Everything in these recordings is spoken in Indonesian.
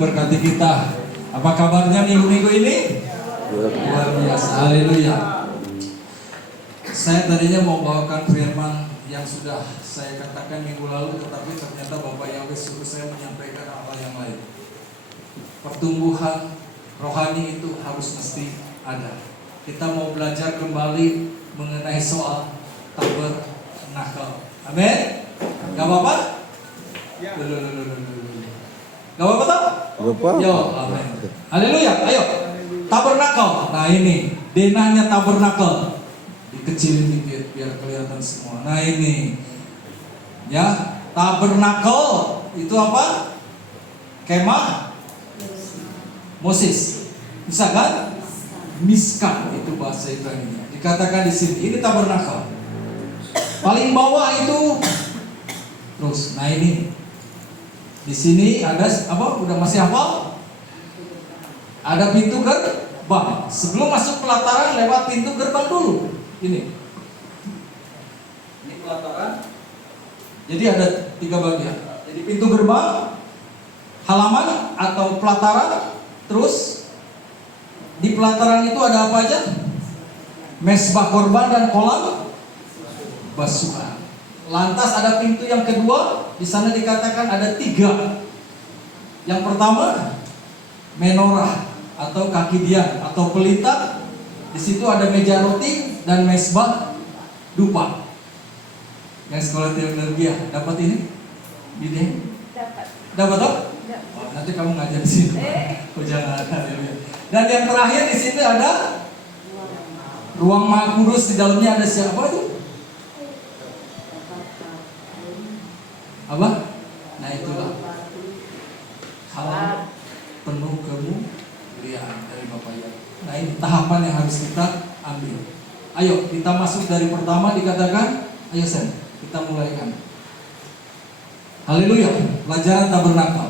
memberkati kita. Apa kabarnya minggu-minggu ini? Luar biasa, haleluya. Saya tadinya mau bawakan firman yang sudah saya katakan minggu lalu, tetapi ternyata Bapak Yahweh suruh saya menyampaikan hal yang lain. Pertumbuhan rohani itu harus mesti ada. Kita mau belajar kembali mengenai soal tabernakel. Amin. Gak apa-apa? Gak apa-apa tak? Yo, amin. Haleluya. Ayo. Tabernakel. Nah ini denahnya tabernakel. Dikecilin dikit biar kelihatan semua. Nah ini, ya, tabernakel itu apa? Kemah Moses. Bisa kan? Miskah itu bahasa Ibrani. Dikatakan di sini. Ini tabernakel. Paling bawah itu terus. Nah ini di sini ada apa? Udah masih hafal? Ada pintu gerbang. Sebelum masuk pelataran lewat pintu gerbang dulu. Ini pelataran. Jadi ada 3 bagian. Jadi pintu gerbang, halaman atau pelataran. Terus di pelataran itu ada apa aja? Mezbah korban dan kolam basuhan. Lantas ada pintu yang kedua. Di sana dikatakan ada 3. Yang pertama menorah atau kaki dian atau pelita. Di situ ada meja roti dan mezbah dupa. Yang sekolah teologi dapat ini? Bide? Dapat toh? Oh, nanti kamu ngajar di sini. Oh, jangan. Dan yang terakhir di sini ada ruang Maha Kudus. Di dalamnya ada siapa itu? Apa? Nah itulah hal penuh kemuliaan dari Bapak Yahweh. Nah ini tahapan yang harus kita ambil. Ayo kita masuk dari pertama dikatakan. Ayo Sen, kita mulaikan. Haleluya. Pelajaran tabernakel.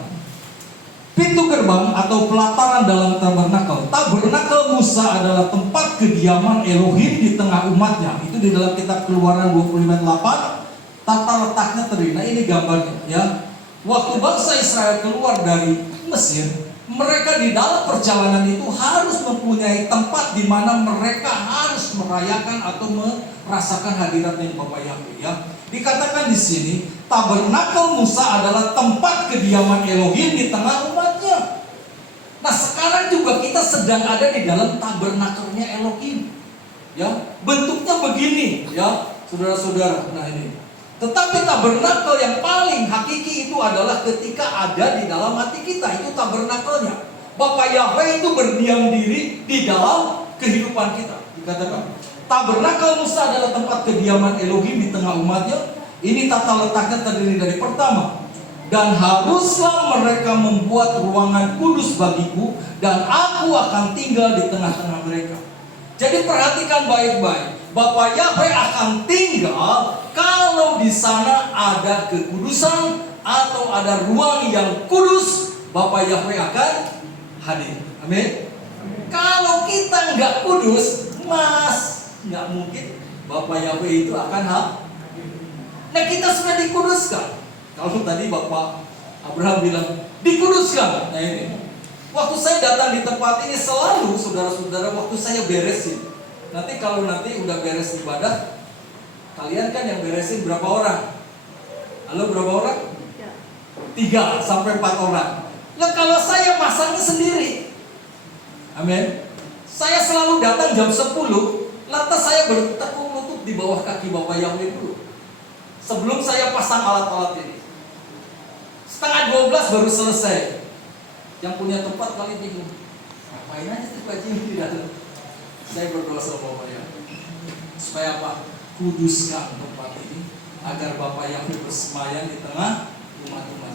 Pintu gerbang atau pelataran dalam tabernakel. Tabernakel Musa adalah tempat kediaman Elohim di tengah umatnya. Itu di dalam kitab Keluaran 25:8. Tata letaknya terdiri. Nah ini gambarnya ya. Waktu bangsa Israel keluar dari Mesir, mereka di dalam perjalanan itu harus mempunyai tempat di mana mereka harus merayakan atau merasakan hadiratnya Bapak Yahweh ya. Dikatakan di sini, tabernakel Musa adalah tempat kediaman Elohim di tengah umatnya. Nah sekarang juga kita sedang ada di dalam tabernakelnya Elohim. Ya, bentuknya begini ya, saudara-saudara. Nah ini. Tetapi tabernakel yang paling hakiki itu adalah ketika ada di dalam hati kita. Itu tabernakelnya. Bapak Yahweh itu berdiam diri di dalam kehidupan kita. Dikatakan tabernakel Musa adalah tempat kediaman Elohim di tengah umatnya. Ini tata letaknya terdiri dari pertama. Dan haruslah mereka membuat ruangan kudus bagiku, dan aku akan tinggal di tengah-tengah mereka. Jadi perhatikan baik-baik. Bapak Yahweh akan tinggal kalau di sana ada kekudusan atau ada ruang yang kudus. Bapak Yahweh akan hadir. Amin. Kalau kita nggak kudus, nggak mungkin Bapak Yahweh itu akan hadir. Nah kita sudah dikuduskan. Kalau tadi Bapak Abraham bilang dikuduskan. Nah ini. Waktu saya datang di tempat ini selalu saudara-saudara waktu saya beresin. Nanti kalau nanti udah beres ibadah, kalian kan yang beresin berapa orang? Halo, berapa orang? 3 sampai 4 orang. Nah kalau saya masangnya sendiri, amin. Saya selalu datang jam 10, lantas saya bertekuk lutut di bawah kaki Bapak Yahweh dulu. Sebelum saya pasang alat-alat ini. 11:30 baru selesai. Yang punya tempat kali bingung. Ngapain aja tuh Pak Jimmy di dalam? Saya berdoa sama Bapak Yahweh supaya apa? Kuduskan tempat ini agar Bapak Yahweh bersemayam di tengah umat-umat.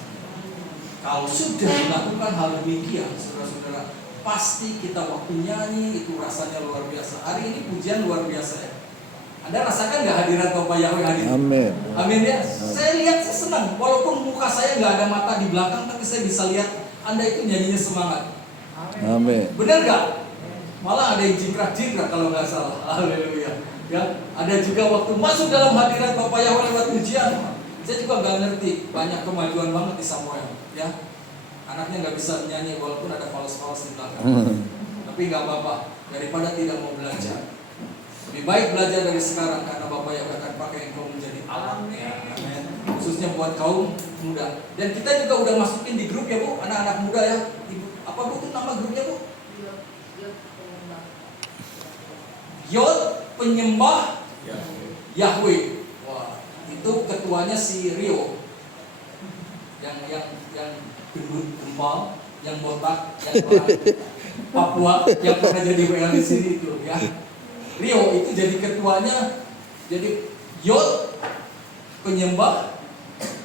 Kalau sudah dilakukan hal demikian, saudara-saudara, pasti kita waktu nyanyi itu rasanya luar biasa. Hari ini pujian luar biasa ya. Anda rasakan nggak hadirat Bapak Yahweh hadir? Amin. Amin ya. Saya lihat saya senang, walaupun muka saya nggak ada mata di belakang, tapi saya bisa lihat Anda itu nyanyinya semangat. Amin. Benar nggak? Malah ada yang jingkrak-jingkrak kalau nggak salah. Haleluya. Ya, ada juga waktu masuk dalam hadirat Bapak Yahweh lewat pujian. Saya juga nggak ngerti, banyak kemajuan banget di Samuel. Ya, Anaknya nggak bisa nyanyi walaupun ada fals-fals di belakang. Tapi nggak apa-apa, daripada tidak mau belajar. Lebih baik belajar dari sekarang karena Bapak yang akan pakai engkau menjadi alatnya. Amin. Khususnya buat kaum muda. Dan kita juga udah masukin di grup ya Bu, anak-anak muda ya. Ibu, apa Bu itu nama grupnya Bu? Yod Penyembah Yahweh. Wah, itu ketuanya si Rio. Yang gendut, gempal, yang botak, yang orang Papua, yang pernah jadi WL di sini itu ya. Rio itu jadi ketuanya, jadi Yod Penyembah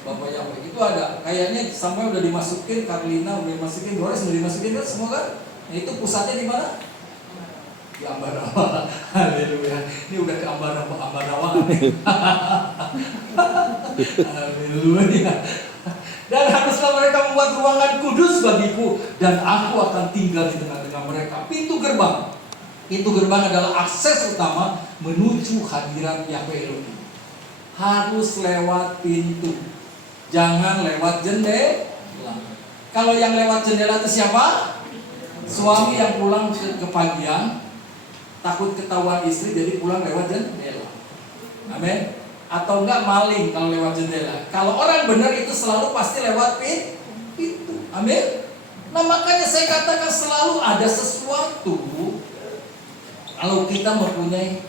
Bapak Yahweh. Itu ada, kayaknya sampai udah dimasukin, Karlina udah dimasukin, Doris udah dimasukin kan semua kan? Nah, itu pusatnya di mana? Di Ambarawa. Haleluya. Ini udah ke Ambarawa. Haleluya. Dan haruslah mereka membuat ruangan kudus bagiku, dan aku akan tinggal di tengah-tengah mereka. Pintu gerbang. Pintu gerbang adalah akses utama menuju hadirat Yahweh Elohim. Harus lewat pintu. Jangan lewat jendela. Kalau yang lewat jendela itu siapa? Suami yang pulang ke pagian, takut ketahuan istri, jadi pulang lewat jendela. Amin. Atau enggak maling kalau lewat jendela. Kalau orang benar itu selalu pasti lewat pintu. Amin. Nah makanya saya katakan selalu ada sesuatu. Kalau kita mempunyai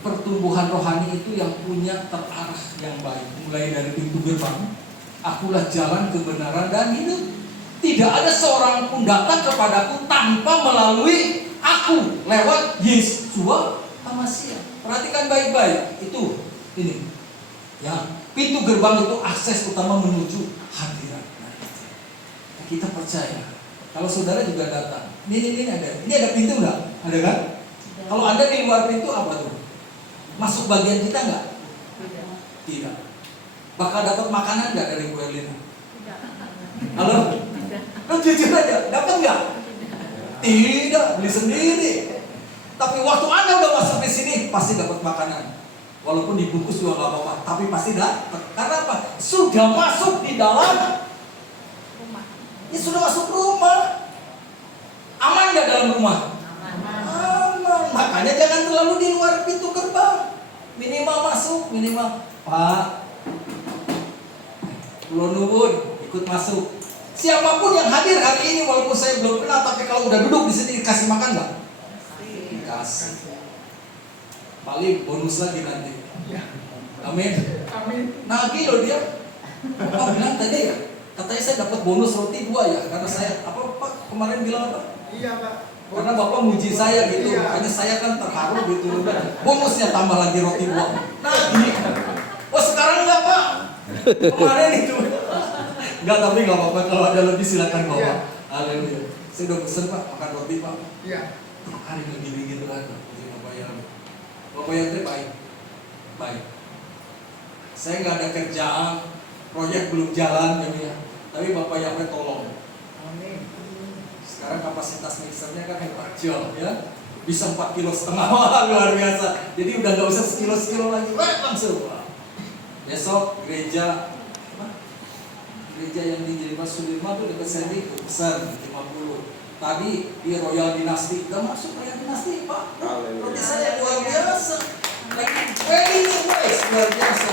pertumbuhan rohani itu yang punya terarah yang baik. Mulai dari pintu gerbang, akulah jalan kebenaran dan hidup. Tidak ada seorang pun datang kepadaku tanpa melalui aku, lewat Yeshua HaMashiach. Perhatikan baik-baik. Itu ini ya, pintu gerbang itu akses utama menuju hadirat. Nah, kita percaya kalau saudara juga datang, ini ada pintu enggak? Ada kan? Kalau Anda di luar pintu apa tuh? Masuk bagian kita enggak? Tidak. Bakal dapat makanan enggak dari Bu Erlina? Halo? Jujur aja, dapat enggak? Tidak, beli sendiri. Tapi waktu Anda udah masuk di sini pasti dapat makanan. Walaupun dibungkus juga nggak apa-apa, tapi pasti dapat. Karena apa? Sudah masuk di dalam rumah. Ya sudah masuk rumah. Aman nggak dalam rumah? Aman. Makanya jangan terlalu di luar pintu gerbang. Minimal masuk, minimal. Pak, Kulon nuwun, ikut masuk. Siapapun yang hadir hari ini, walaupun saya belum kenal, tapi kalau udah duduk di sini dikasih makan nggak? Dikasih. Paling bonus lagi nanti. Amin. Amin. Nagih loh dia. Apa bilang tadi ya? Katanya saya dapat bonus roti 2 ya. Karena saya apa Pak kemarin bilang apa? Iya Pak. Karena Bapak muji saya gitu. Iya. Makanya saya kan terharu gitu. Bonusnya tambah lagi roti 2. Nagih. Oh sekarang enggak Pak? Kemarin itu. Enggak, tapi enggak apa-apa. Kalau ada lebih silakan bawa. Iya. Haleluya. Saya udah pesen Pak makan roti Pak. Iya. Hari begini gitu kan. Bapak yang baik. Saya nggak ada kerjaan, proyek belum jalan gitu ya. Tapi Bapak yang tolong. Amin. Sekarang kapasitas mixernya kan hebat ya. Bisa 4,5 kilo, luar biasa. Jadi udah nggak usah sekilo lagi, langsung. Besok gereja yang di Jelima Sudirman tuh dekat Sandy besar 50. Tadi di Royal Dynasty, udah masuk Royal Dynasty Pak. Roti saya luar biasa. Lagi very nice, luar biasa.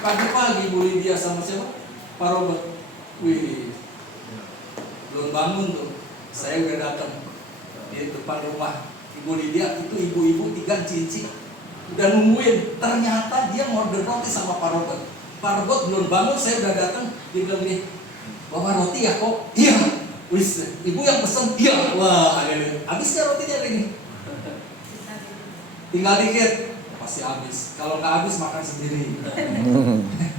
Pagi-pagi Bu Lydia sama siapa? Pak Robert. Wih, belum bangun tuh. Saya udah datang di depan rumah Ibu Lydia, itu ibu-ibu 3 cincin. Udah nungguin, ternyata dia order roti sama Pak Robert. Pak Robert belum bangun, saya udah datang. Dia bilang gini, bawa roti ya kok? Iya. Wis, ibu yang pesen, iya, wah, habis nggak rotinya hari ini? Tinggal dikit, pasti habis. Kalau nggak habis makan sendiri.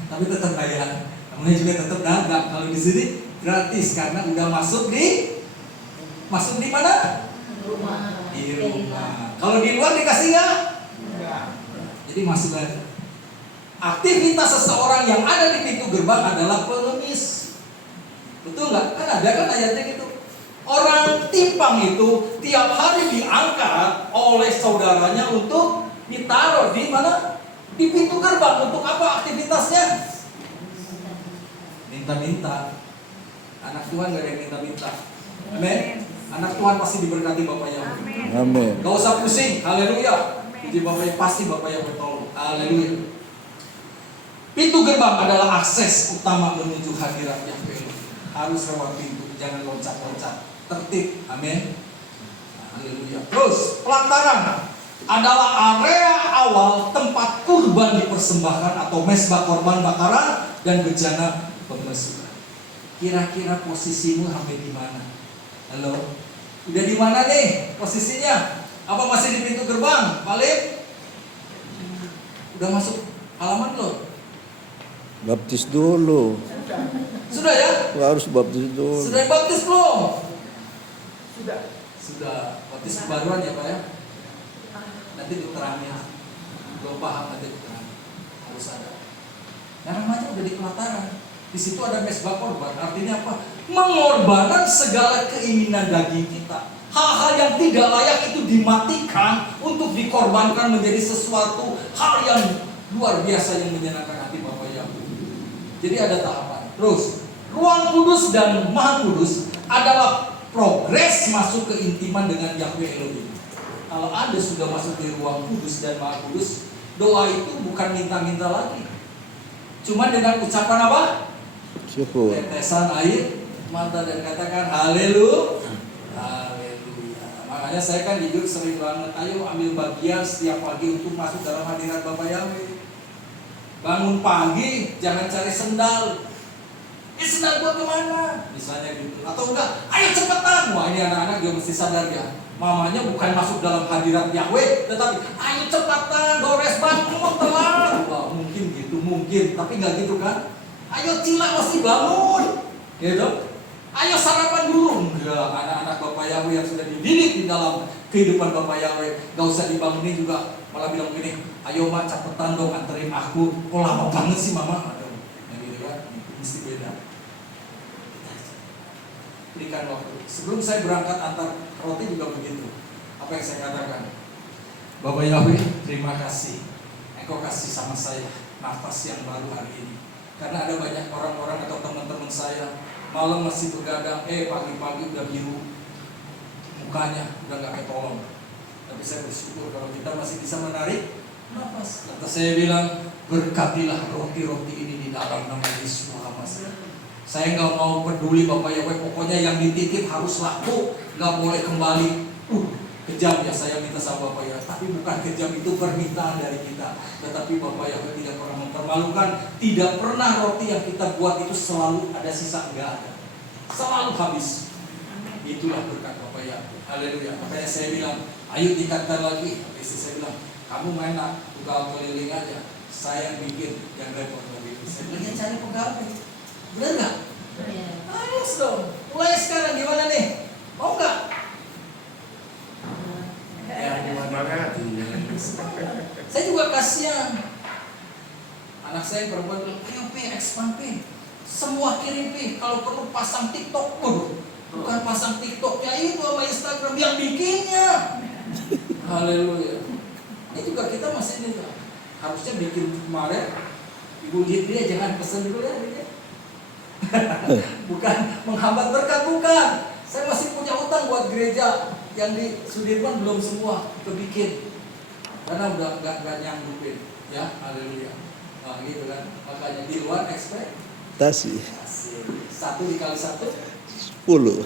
Tapi tetap bayar. Namanya juga tetap dagang. Kalau di sini gratis karena udah masuk di mana? Rumah. Di rumah. Kalau di luar dikasih nggak? Jadi masuk aja. Aktivitas seseorang yang ada di pintu gerbang adalah pengemis. Betul nggak? Kan ada kan ayatnya gitu. Orang timpang itu tiap hari diangkat oleh saudaranya untuk ditaruh di mana? Di pintu gerbang. Untuk apa aktivitasnya? Minta-minta. Anak Tuhan gak ada yang minta-minta. Amin. Anak Tuhan pasti diberkati Bapak Yahweh. Amin. Gak usah pusing. Haleluya. Jadi Bapak Yahweh pasti Bapak Yahweh tolong. Haleluya. Pintu gerbang adalah akses utama menuju hadirat Yahweh. Harus lewat pintu, jangan loncat-loncat. Tertib. Amin. Haleluya. Terus pelataran adalah area awal tempat kurban dipersembahkan atau mesbah korban bakaran dan bejana pembesuhan. Kira-kira posisimu sampai di mana? Halo, udah di mana nih posisinya? Apa masih di pintu gerbang? Balik? Udah masuk halaman lo? Baptis dulu. Sudah ya? Harus baptis dulu. Sudah baptis belum? Sudah. Sudah. Baptis kebaruan ya Pak ya? Nanti diterangin. Belum paham nanti diterangin. Harus ada. Yang namanya udah di pelataran. Di situ ada mesbah korban. Artinya apa? Mengorbankan segala keinginan daging kita. Hal-hal yang tidak layak itu dimatikan untuk dikorbankan menjadi sesuatu hal yang luar biasa yang menyenangkan hati Bapak Yahweh. Jadi ada tahapan. Terus, ruang kudus dan maha kudus adalah progres masuk ke intiman dengan Yahweh Elohim. Kalau Anda sudah masuk di ruang kudus dan maha kudus, doa itu bukan minta-minta lagi. Cuma dengan ucapan apa? Syukur. Tetesan air mata dan katakan haleluya. Haleluya. Makanya saya kan jujur sering banget, ayo ambil bagian setiap pagi untuk masuk dalam hadirat Bapak Yahweh. Bangun pagi jangan cari sendal. Sendal gua kemana? Misalnya gitu. Atau enggak, ayo cepetan. Wah ini anak-anak juga mesti sadar ya. Mamanya bukan masuk dalam hadirat Yahweh, tetapi ayo cepetan, gores bangun telat. Wah mungkin gitu, mungkin. Tapi nggak gitu kan? Ayo Cila mesti bangun, gitu. Ayo sarapan dulu. Enggak, anak-anak Bapak Yahweh yang sudah dididik di dalam kehidupan Bapak Yahweh, gak usah dibangunin juga. Malah bilang gini, ayo Ma cepetan dong anterin aku. Kok lama banget sih Mama? Aduh, yang gitu kan, mesti beda. Berikan waktu. Sebelum saya berangkat antar roti juga begitu. Apa yang saya katakan? Bapak Yahweh, terima kasih. Engkau kasih sama saya nafas yang baru hari ini. Karena ada banyak orang-orang atau teman-teman saya malam masih begadang, pagi-pagi udah biru mukanya, udah gak ketolong. Tapi saya bersyukur kalau kita masih bisa menarik nafas. Lantas saya bilang, berkatilah roti-roti ini di dalam nama Yesus Muhammad. Saya gak mau peduli Bapak Yahweh, pokoknya yang dititip harus laku, gak boleh kembali. Kejam ya saya minta sama Bapak Yahweh, tapi bukan kejam, itu permintaan dari kita. Tetapi Bapak Yahweh tidak pernah mempermalukan, tidak pernah roti yang kita buat itu selalu ada sisa, enggak ada. Selalu habis. Itulah berkat Bapak Yahweh. Haleluya. Makanya saya bilang, ayo tingkatkan lagi. Istri saya bilang, kamu main tukang keliling aja. Saya yang bikin yang repot lagi. Saya bilang, ya cari pegawai. Benar nggak? Ayo dong. Mulai sekarang gimana nih? Mau nggak? Saya juga kasihan. Anak saya yang perempuan bilang, ayo expand semua kirim kalau perlu pasang TikTok pun. Bukan pasang TikToknya itu sama Instagram yang bikinnya. Haleluya. Ini juga kita masih nih, harusnya bikin kemarin. Ibu lihat dia jangan pesan dulu ya. Bukan menghambat berkat, bukan. Saya masih punya utang buat gereja yang di Sudirman belum semua kebikin karena udah nggak nyanggupin ya. Haleluya. Nah gitu kan, makanya di luar ekspektasi. 1 dikali 1 10.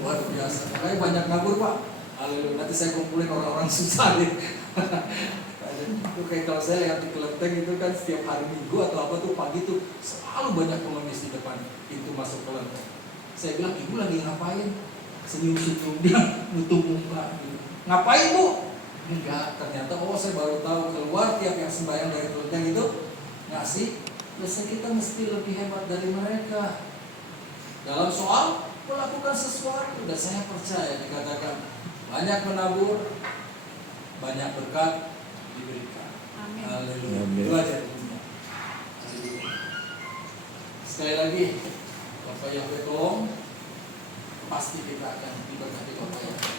Luar biasa. Makanya banyak ngabur Pak. Haleluya. Nanti saya kumpulin orang-orang susah nih. Itu kayak kalau saya lihat di kelenteng itu kan setiap hari Minggu atau apa tuh pagi tuh selalu banyak pengemis di depan pintu masuk kelenteng. Saya bilang, ibu lagi ngapain? Senyum-senyum dia nutup muka. Ngapain Bu? Enggak, ternyata saya baru tahu keluar tiap yang sembahyang dari kelenteng itu ngasih. Biasanya kita mesti lebih hebat dari mereka dalam soal melakukan sesuatu. Dan saya percaya dikatakan banyak menabur, banyak berkat diberikan. Haleluya. Itu aja dunia. Sekali lagi, Bapak Yahweh tolong, pasti kita akan diberkati Bapak Yahweh.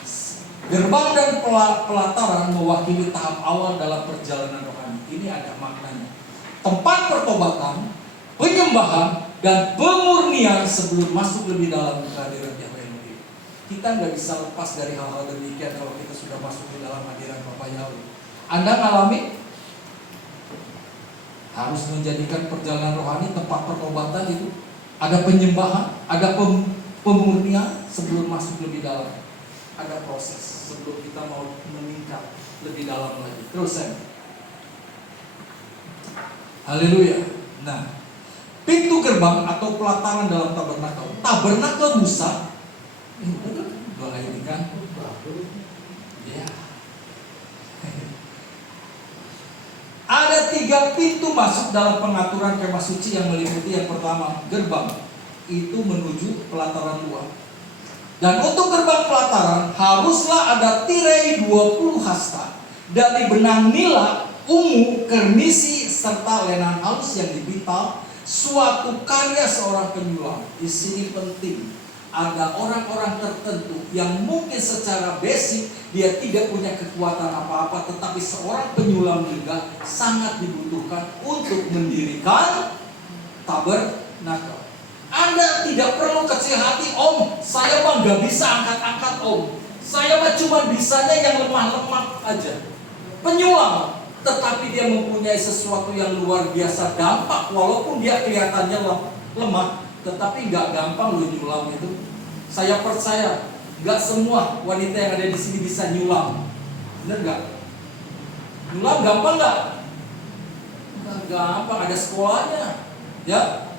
Gerbang dan pelataran mewakili tahap awal dalam perjalanan rohani. Ini ada maknanya. Tempat pertobatan, penyembahan, dan pemurnian sebelum masuk lebih dalam kehadiran Yahweh Elohim. Kita nggak bisa lepas dari hal-hal demikian kalau kita sudah masuk di dalam hadirat Bapa Yahweh. Anda ngalami harus menjadikan perjalanan rohani tempat pertobatan itu, ada penyembahan, ada pemurnian sebelum masuk lebih dalam. Ada proses sebelum kita mau meningkat lebih dalam lagi. Terus saya. Haleluya. Nah, pintu gerbang atau pelataran dalam tabernakel Musa. Betul, dua ayat ini kan? Ya. Ada 3 pintu masuk dalam pengaturan kemah suci yang meliputi yang pertama gerbang itu menuju pelataran luar. Dan untuk gerbang pelataran haruslah ada tirai 20 hasta dari benang nila, ungu, kernisi serta lenan halus yang dibintal, suatu karya seorang penyulam. Di sini penting, ada orang-orang tertentu yang mungkin secara basic dia tidak punya kekuatan apa-apa, tetapi seorang penyulam juga sangat dibutuhkan untuk mendirikan tabernakel. Anda tidak perlu kecil hati, Om. Saya mah nggak bisa angkat-angkat, Om. Saya mah cuma bisanya yang lemah-lemah aja. Penyulam, tetapi dia mempunyai sesuatu yang luar biasa dampak, walaupun dia kelihatannya lemah, tetapi nggak gampang loh nyulam itu. Saya percaya nggak semua wanita yang ada di sini bisa nyulam, bener nggak? Nyulam gampang nggak? Nggak gampang, ada sekolahnya, ya.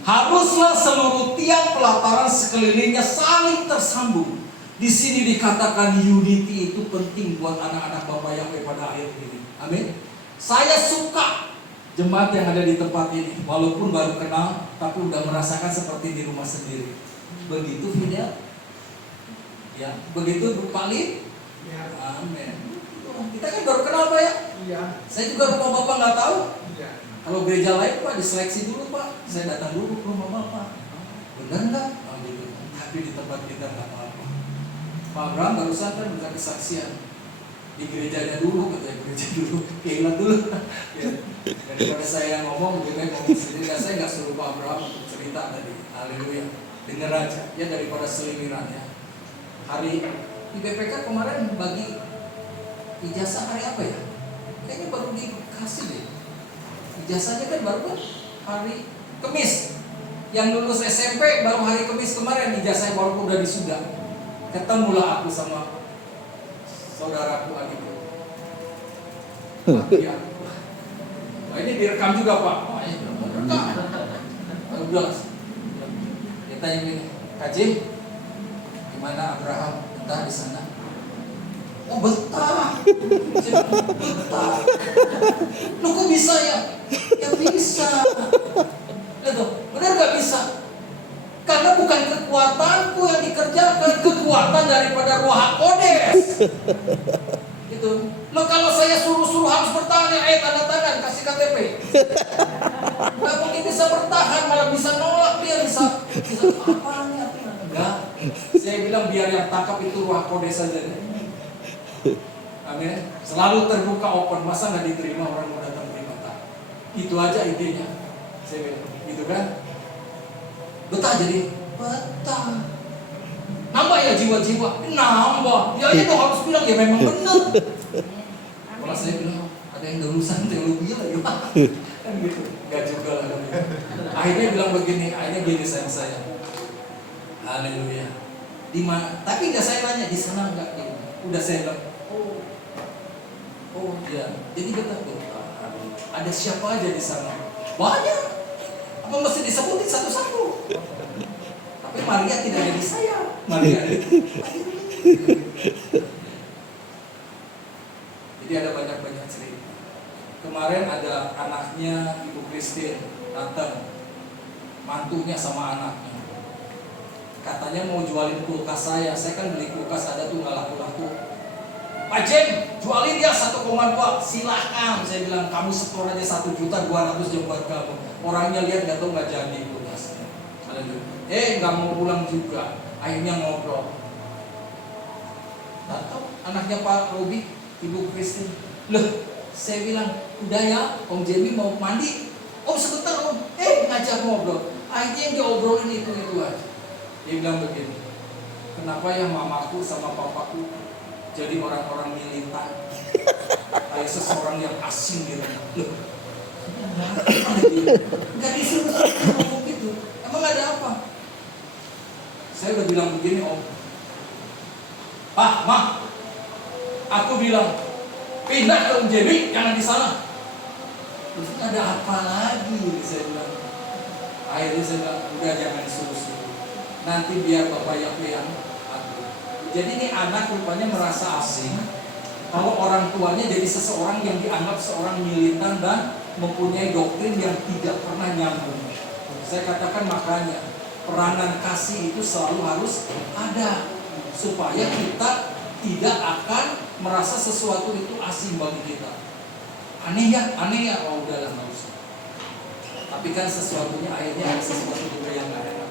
Haruslah seluruh tiang pelataran sekelilingnya saling tersambung. Di sini dikatakan unity itu penting buat anak-anak Bapak Yahweh pada akhir ini. Amin. Saya suka jemaat yang ada di tempat ini, walaupun baru kenal, tapi udah merasakan seperti di rumah sendiri. Begitu Fidel? Ya, begitu Bu Palin? Ya. Amin. Kita kan baru kenal Pak ya? Iya. Saya juga rumah Bapak nggak tahu. Iya. Kalau gereja lain Pak diseleksi dulu Pak. Saya datang dulu ke rumah Bapak. Benar nggak? Oh, gitu. Tapi di tempat kita nggak apa-apa. Pak Abraham barusan kan bukan kesaksian di gerejanya dulu, katanya gereja dulu, keingat dulu. Ya. Daripada saya ngomong, lebih baik ngomong sendiri. Saya nggak suruh Pak Abraham untuk cerita tadi. Haleluya. Dengar aja. Ya daripada selimiran ya. Hari di BPK kemarin bagi ijazah hari apa ya? Kayaknya baru dikasih deh. Ijazahnya kan baru kan hari Kamis. Yang lulus SMP baru hari Kamis kemarin ijazahnya walaupun udah disudah. Ketemulah aku sama saudaraku adikku. Ya. Nah, ini direkam juga Pak. Oh, ini direkam. Udah. Dia tanya gini, Kak Jim, gimana Abraham betah di sana? Oh betah. Betah. Lu kok bisa ya? Ya bisa. Lihat, benar gak bisa? Karena bukan kekuatanku yang dikerjakan, kekuatan daripada Ruh HaKodes. Gitu. Lo kalau saya suruh-suruh harus bertahan ya, tanda tangan, kasih KTP. Nggak mungkin bisa bertahan, malah bisa nolak dia, bisa apa nih? Enggak. Saya bilang biar yang tangkap itu Ruh HaKodes saja. Amin. Selalu terbuka open, masa nggak diterima orang mau datang terima tak? Itu aja idenya. Saya bilang, gitu kan? Betah jadi betah. Nambah ya jiwa-jiwa, nambah. Ya itu harus bilang ya memang benar. Kalau saya bilang ada yang lulusan teologi lagi, kan gitu. Gak juga lah. Akhirnya bilang begini, akhirnya gini sayang saya. Haleluya. Di mana? Tapi nggak saya tanya di sana nggak. Udah saya bilang, oh ya. Jadi betah. Ada siapa aja di sana? Banyak. Apa mesti disebutin satu-satu? Tapi Maria tidak ada di saya. Maria. Jadi ada banyak-banyak cerita. Kemarin ada anaknya Ibu Christine datang, mantunya sama anaknya. Katanya mau jualin kulkas saya. Saya kan beli kulkas ada tuh nggak laku-laku. Pak Jen, jualin dia 1,2. Silakan. Saya bilang kamu setor aja 1.200.000 buat kamu. Orangnya lihat nggak tahu nggak jadi kulkasnya. Nggak mau pulang juga. Akhirnya ngobrol. Nggak tahu anaknya Pak Robi, Ibu Christine. Loh, saya bilang udah ya, Om Jamie mau mandi. Om sebentar Om. ngajak ngobrol. Akhirnya yang diobrolin itu aja. Dia bilang begini, kenapa ya mamaku sama papaku jadi orang-orang militan, kayak seseorang yang asing gitu. Loh, nggak disuruh ngomong gitu. Emang ada apa? Saya udah bilang begini, Om. Pak, Ma, aku bilang pindah ke UMJB, jangan di sana. Terus ada apa lagi? Saya bilang. Akhirnya saya bilang, udah jangan disuruh-suruh. Nanti biar Bapak Yaku yang atur. Jadi ini anak rupanya merasa asing kalau orang tuanya jadi seseorang yang dianggap seorang militan dan mempunyai doktrin yang tidak pernah nyambung. Saya katakan makanya peranan kasih itu selalu harus ada supaya kita tidak akan merasa sesuatu itu asing bagi kita. Aneh ya, oh udahlah nggak usah. Tapi kan sesuatunya akhirnya ada sesuatu juga yang nggak enak.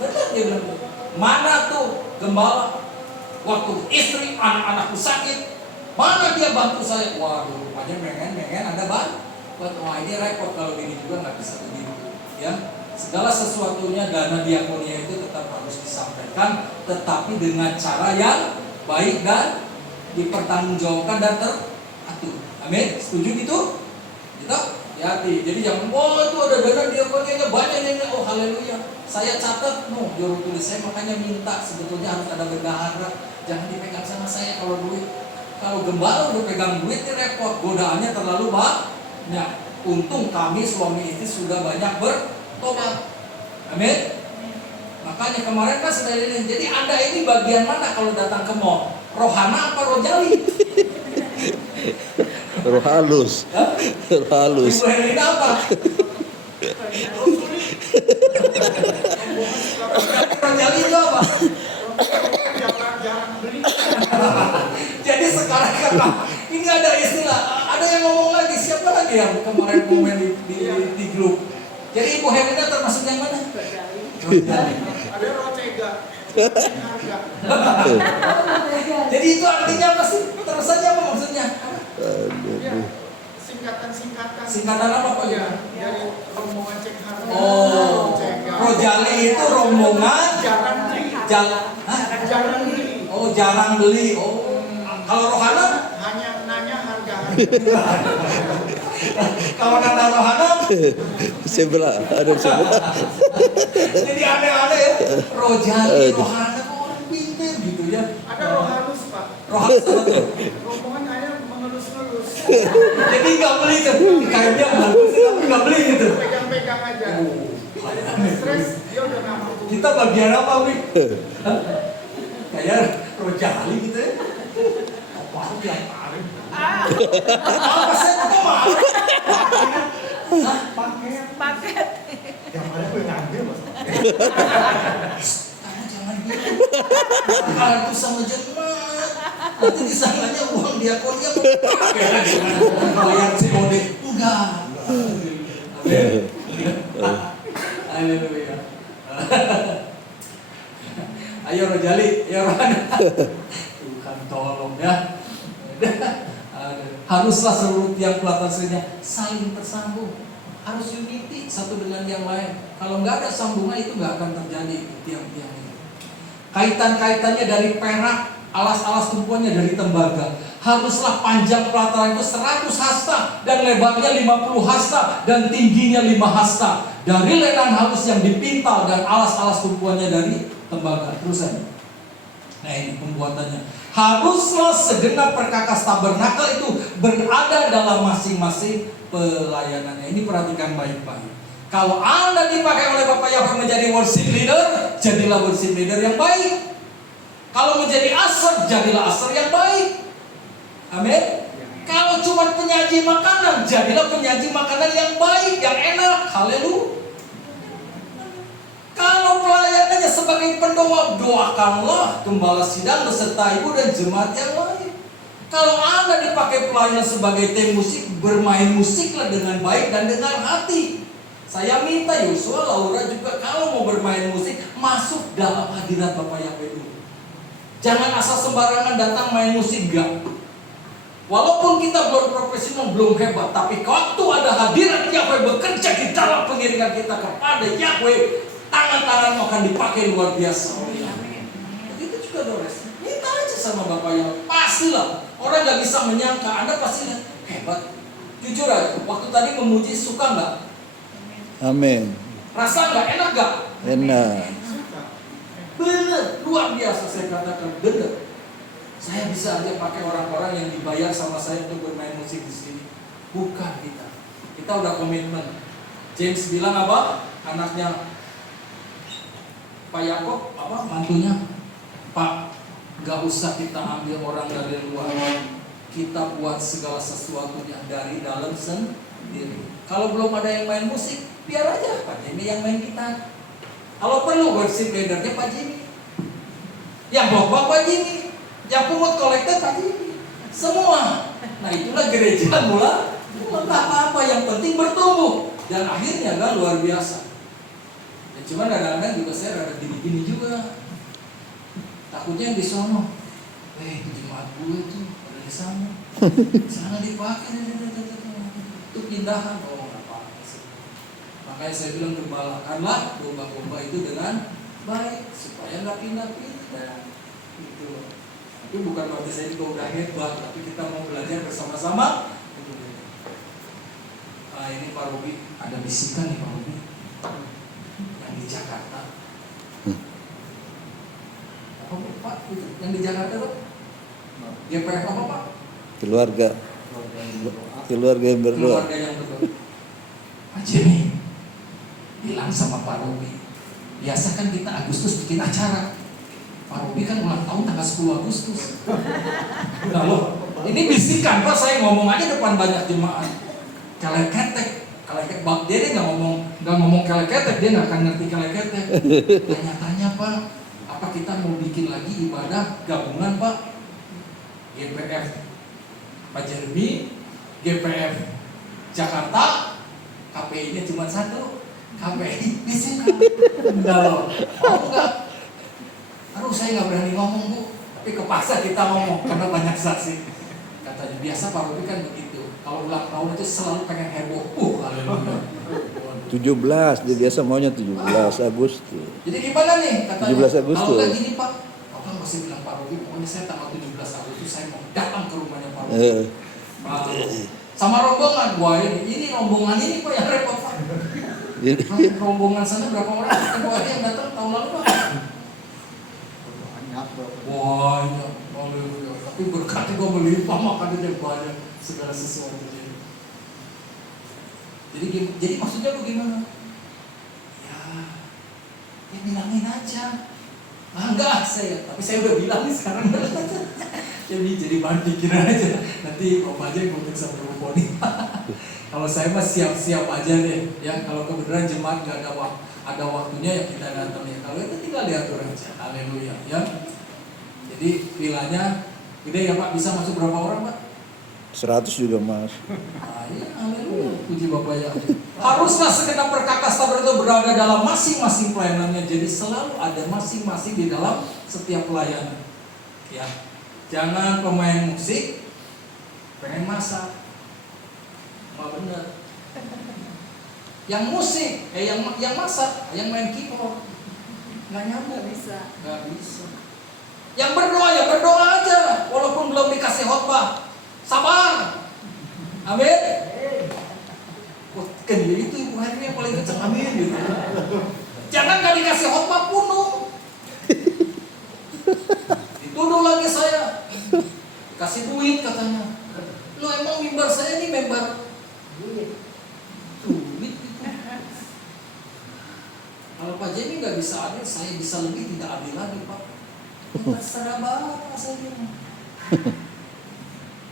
Benar dia bilang, mana tuh gembala waktu istri anak-anakku sakit, mana dia bantu saya? Waduh, rupanya mengen ada bantu. Wah ini repot kalau gini juga nggak bisa begini. Ya, segala sesuatunya dana diakonia itu tetap harus disampaikan, tetapi dengan cara yang baik dan dipertanggungjawabkan dan teratur. Amin. Setuju gitu? Gitu? Hati. Jadi jangan, itu ada dana diakonianya banyak nih. Oh haleluya. Saya catat, juru tulis saya makanya minta sebetulnya harus ada bendahara. Jangan dipegang sama saya kalau duit. Kalau gembala udah pegang duit ini repot, godaannya terlalu banyak. Untung kami suami istri sudah banyak bertobat. Amin. Makanya kemarin kan sudah ini. Jadi Anda ini bagian mana kalau datang ke mall? Rohana apa Rojali? Roh halus. Roh halus. Ibu Helena apa? Rojali itu apa? Jarang beli. Jadi sekarang ini ada istilah, ada yang ngomong lagi, siapa lagi yang kemarin komen di grup. Jadi Ibu Helena termasuk yang mana? Ada Rotega. Harga. Jadi itu artinya apa sih? Terus saja apa maksudnya? Ya, singkatan. Singkatan apa Pak? Ya, dari rombongan cek harga. Oh, Rotega. Rojali itu rombongan Jarang beli. Jarang beli. Oh, jarang beli. Oh, kalau Rohana? Hanya nanya harga. Kalau kata Rohana? Sebelah, ada sebelah. Jadi aneh-aneh ya. Rojali, Rohana kok orang pintar gitu ya. Ada roh halus, Pak. Rohana apa tuh? Rombongan hanya mengelus-ngelus. Jadi nggak beli tuh. Kayaknya bagus tapi nggak beli gitu. Pegang-pegang aja. Stres, dia udah nggak mampu. Kita bagian apa, Wi? Kayak Rojali gitu ya. Apa yang paling? Apa saya kok marah? Paket. Yang ada gue ngambil, Mas. Kamu jangan gitu. Kalau itu sama jemaat, nanti di sananya uang diakonnya pakai lagi. Bayar COD enggak. Haleluya. Ayo Rojali, ayo Rohana. Tuhan tolong ya. Haruslah seluruh tiang pelataran serinya saling tersambung. Harus unity satu dengan yang lain. Kalau nggak ada sambungan itu nggak akan terjadi tiang-tiang ini. Kaitan-kaitannya dari perak, alas-alas tumpuannya dari tembaga. Haruslah panjang pelataran itu 100 hasta dan lebarnya 50 hasta dan tingginya 5 hasta. Dari lenan halus yang dipintal dan alas-alas tumpuannya dari tembaga. Terusan. Nah ini pembuatannya. Haruslah segenap perkakas tabernakel itu berada dalam masing-masing pelayanannya. Ini perhatikan baik-baik. Kalau Anda dipakai oleh Bapak Yahweh menjadi worship leader, jadilah worship leader yang baik. Kalau menjadi asar, jadilah asar yang baik. Amin. Kalau cuma penyaji makanan, jadilah penyaji makanan yang baik, yang enak. Haleluya. Kalau pelayanannya sebagai pendoa, doakanlah gembala sidang beserta ibu dan jemaat yang lain. Kalau Anda dipakai pelayanan sebagai tim musik, bermain musiklah dengan baik dan dengan hati. Saya minta Yosua, Laura juga kalau mau bermain musik, masuk dalam hadirat Bapak Yahweh dulu. Jangan asal sembarangan datang main musik, enggak. Walaupun kita belum profesional, belum hebat, tapi waktu ada hadirat Yahweh bekerja di dalam pengiringan kita kepada Yahweh, tangan-tanganmu akan dipakai luar biasa. Begitu juga Dores. Minta aja sama Bapak Yahweh. Pastilah. Orang gak bisa menyangka. Anda pasti lihat, hebat. Jujur aja, waktu tadi memuji suka nggak? Amin. Rasa nggak? Enak nggak? Enak. Bener, luar biasa saya katakan, bener. Saya bisa aja pakai orang-orang yang dibayar sama saya untuk bermain musik di sini. Bukan kita. Kita udah komitmen. James bilang apa? Anaknya Pak Yakob, apa? Mantunya, Pak, gak usah kita ambil orang dari luar. Kita buat segala sesuatunya dari dalam sendiri. Kalau belum ada yang main musik, biar aja Pak Jimmy yang main gitar. Kalau perlu worship leadernya Pak Jimmy, yang bawa Pak Jimmy, yang pungut kolektor Pak Jimmy, semua. Nah itulah gereja mula nggak apa-apa, yang penting bertumbuh dan akhirnya kan luar biasa. Ya, cuman kadang-kadang juga saya rada gini-gini juga. Takutnya yang di sono, itu jemaat gue tuh ada di sana, sana dipakai, itu pindahan. Oh nggak apa-apa sih. Makanya saya bilang gembalakanlah domba-domba itu dengan baik supaya nggak pindah-pindah. Itu. Itu bukan berarti saya itu udah hebat, tapi kita mau belajar bersama-sama. Ini Pak Robi, ada bisikan nih Pak Robi, yang di Jakarta. Apa Pak? Itu yang di Jakarta tuh? GPF apa Pak? Keluarga yang berdoa. Keluarga yang berdoa. Pak Jimmy, bilang sama Pak Robi, biasa kan kita Agustus bikin acara. Pak Robi kan ulang tahun tanggal 10 Agustus. Nah loh, ini bisikan Pak, saya ngomong aja depan banyak jemaat. Kelek-ketek, dia nggak ngomong kelek-ketek, dia nggak akan ngerti kelek-ketek. Tanya-tanya Pak, apa kita mau bikin lagi ibadah gabungan Pak? GPF Pak Jeremy, GPF Jakarta, KPI-nya cuma satu, KPI bisikan. Enggak loh, enggak. Aduh saya nggak berani ngomong Bu, tapi kepaksa kita ngomong karena banyak saksi. Katanya biasa Pak Robi kan begitu. Kalau ulang tahun itu selalu pengen heboh. Haleluya. 17, dia biasa maunya 17 Agustus. Jadi gimana nih katanya? 17 Agustus. Kalau nggak gini Pak, Bapak masih bilang Pak Robi, pokoknya saya tanggal 17 Agustus saya mau datang ke rumahnya Pak Robi. Sama rombongan, wah ini rombongan ini Pak yang repot Pak. Rombongan sana berapa orang? Kan yang datang tahun lalu Pak. Banyak, haleluya. Tapi berkatnya gue melimpah, makanya dia banyak segala sesuatu. Jadi maksudnya bagaimana? Ya bilangin aja. Enggak tapi saya udah bilang nih sekarang. Jadi bahan pikiran aja. Nanti Om aja yang ngomong sama Om Poni. Kalau saya mah siap-siap aja deh. Ya kalau kebenaran jemaat nggak ada waktunya ya kita datang ya. Kalau itu tinggal diatur aja. Haleluya ya. Jadi vilanya gede ya Pak, bisa masuk berapa orang Pak? 100 juga Mas. Iya, haleluya, puji Bapak ya. Haruslah segenap perkakas sabar itu berada dalam masing-masing pelayanannya. Jadi selalu ada masing-masing di dalam setiap pelayanan. Ya, jangan pemain musik pengen masak. Apa benar? Yang musik, yang masak, yang main keyboard, nggak nyambung. Nggak bisa. Yang berdoa ya berdoa aja, walaupun belum dikasih khotbah, sabar. Amin. Kan itu ibu hari yang paling kenceng, amin gitu. Jangan nggak dikasih khotbah penuh. Dituduh lagi saya, kasih duit katanya. Lo emang mimbar saya ini mimbar duit gitu. Kalau Pak Jimmy nggak bisa adil, saya bisa lebih tidak adil lagi Pak. Terserah Bapak saya.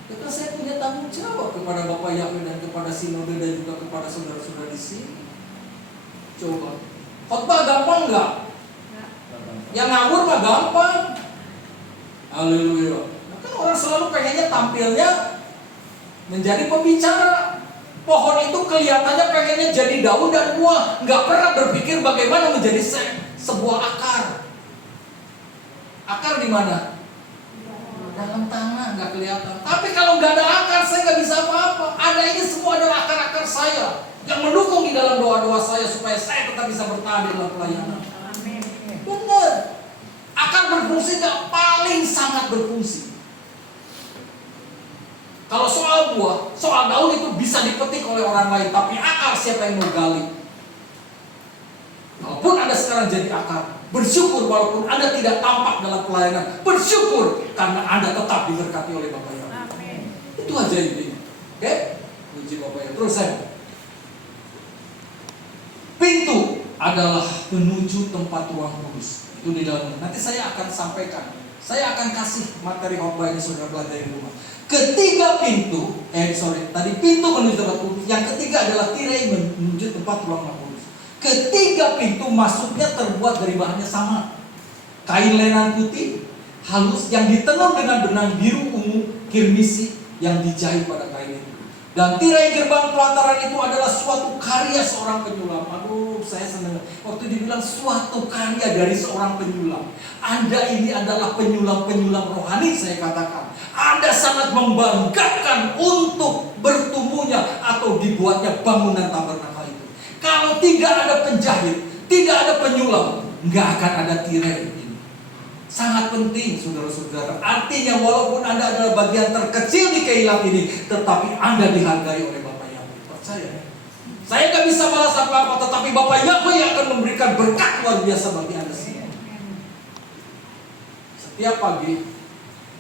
Karena saya punya tanggung jawab kepada Bapak Yahweh dan kepada sinode dan juga kepada saudara-saudara di sini. Coba, khotbah gampang nggak? Yang ngawur mah gampang. Haleluya. Nah, kan orang selalu pengennya tampilnya menjadi pembicara. Pohon itu kelihatannya pengennya jadi daun dan buah, nggak pernah berpikir bagaimana menjadi sebuah akar. Akar di mana? Dalam tanah. nggak kelihatan. Tapi kalau nggak ada akar, saya nggak bisa apa-apa. Ada ini semua adalah akar-akar saya yang mendukung di dalam doa-doa saya supaya saya tetap bisa bertahan di dalam pelayanan. Benar. Akar berfungsi nggak? Paling sangat berfungsi. Kalau soal buah, soal daun itu bisa dipetik oleh orang lain, tapi akar siapa yang mau gali? Walaupun Anda sekarang jadi akar, bersyukur walaupun Anda tidak tampak dalam pelayanan, bersyukur karena Anda tetap diberkati oleh Bapak yang Amin. Itu aja intinya. Oke? Puji Bapak yang terus saya. Pintu adalah menuju tempat ruang kudus. Itu di dalam. Nanti saya akan sampaikan. Saya akan kasih materi khotbah ini saudara pelajari di rumah. Ketiga pintu, tadi pintu menuju tempat kudus. Yang ketiga adalah tirai menuju tempat ruang kudus. Ketiga pintu masuknya terbuat dari bahannya sama. Kain lenan putih, halus, yang ditenun dengan benang biru ungu, kirmisi, yang dijahit pada kain itu. Dan tirai gerbang pelataran itu adalah suatu karya seorang penyulam. Aduh, saya senang. Waktu dibilang suatu karya dari seorang penyulam. Anda ini adalah penyulam-penyulam rohani, saya katakan. Anda sangat membanggakan untuk bertumbuhnya atau dibuatnya bangunan tabernakel itu. Kalau tidak ada penjahit, tidak ada penyulam, nggak akan ada tirai ini. Sangat penting, saudara-saudara. Artinya walaupun Anda adalah bagian terkecil di keilat ini, tetapi Anda dihargai oleh Bapak Yahweh. Percaya. Saya nggak bisa balas apa-apa, tetapi Bapak Yahweh yang akan memberikan berkat luar biasa bagi Anda semua. Setiap pagi